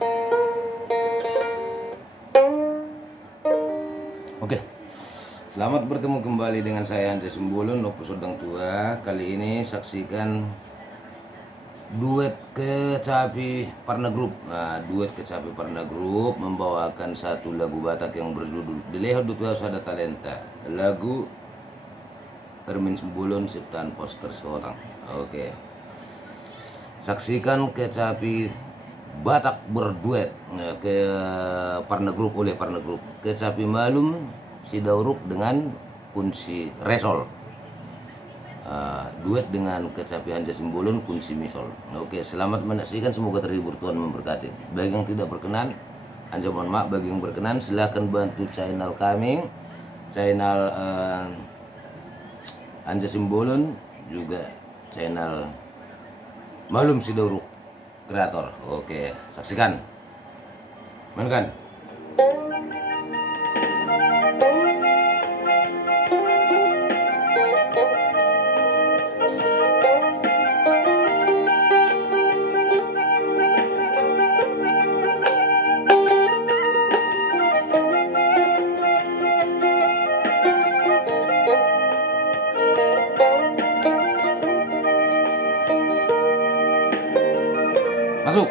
Oke, selamat bertemu kembali dengan saya Andre Simbolon, Nopo Sodang Tua. Kali ini saksikan duet Kecapi Parna Group. Nah, duet Kecapi Parna Group membawakan satu lagu Batak yang berjudul Dilihat Dutua Sada Talenta. Lagu Ermin Simbolon ciptaan poster seorang. Oke, saksikan Kecapi Batak berduet ke Parna Group oleh Parna Group. Kecapi Malum Sidauruk dengan Kunci Resol. Duet dengan Kecapi Hanja Simbolon Kunci Misol. Oke, selamat menyaksikan, semoga terhibur, Tuhan memberkati. Bagi yang tidak berkenan, Anja mohon maaf. Bagi yang berkenan, silahkan bantu channel kami, channel Hanja Simbolon, juga channel Malum Sidauruk kreator. Oke, saksikan, mainkan. Masuk.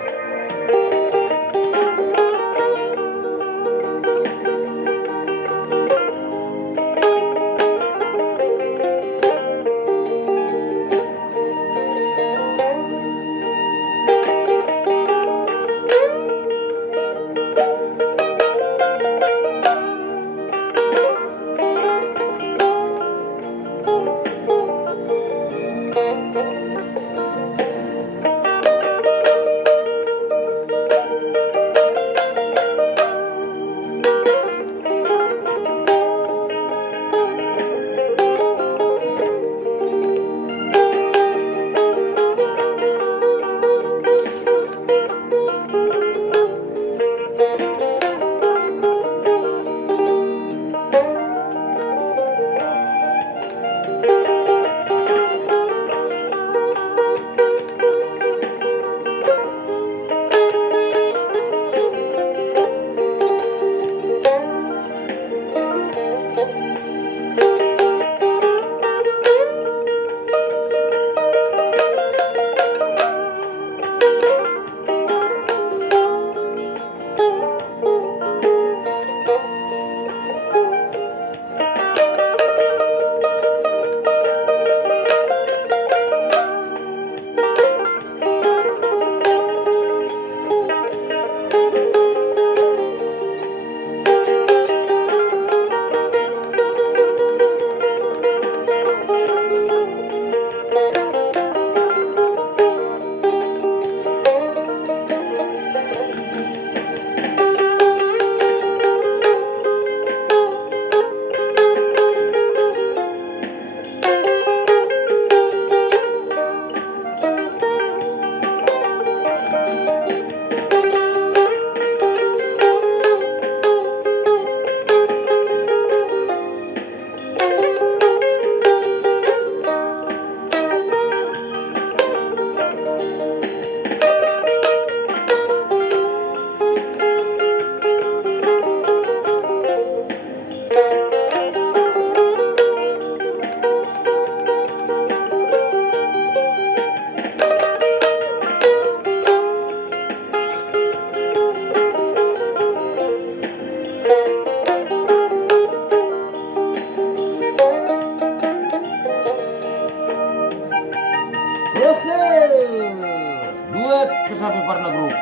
Duet Kecapi Parna Group.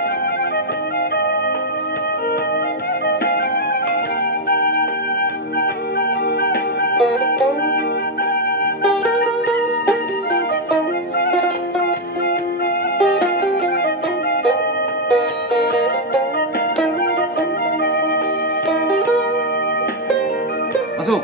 Masuk.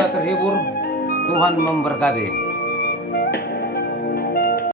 semoga terhibur. Tuhan memberkati.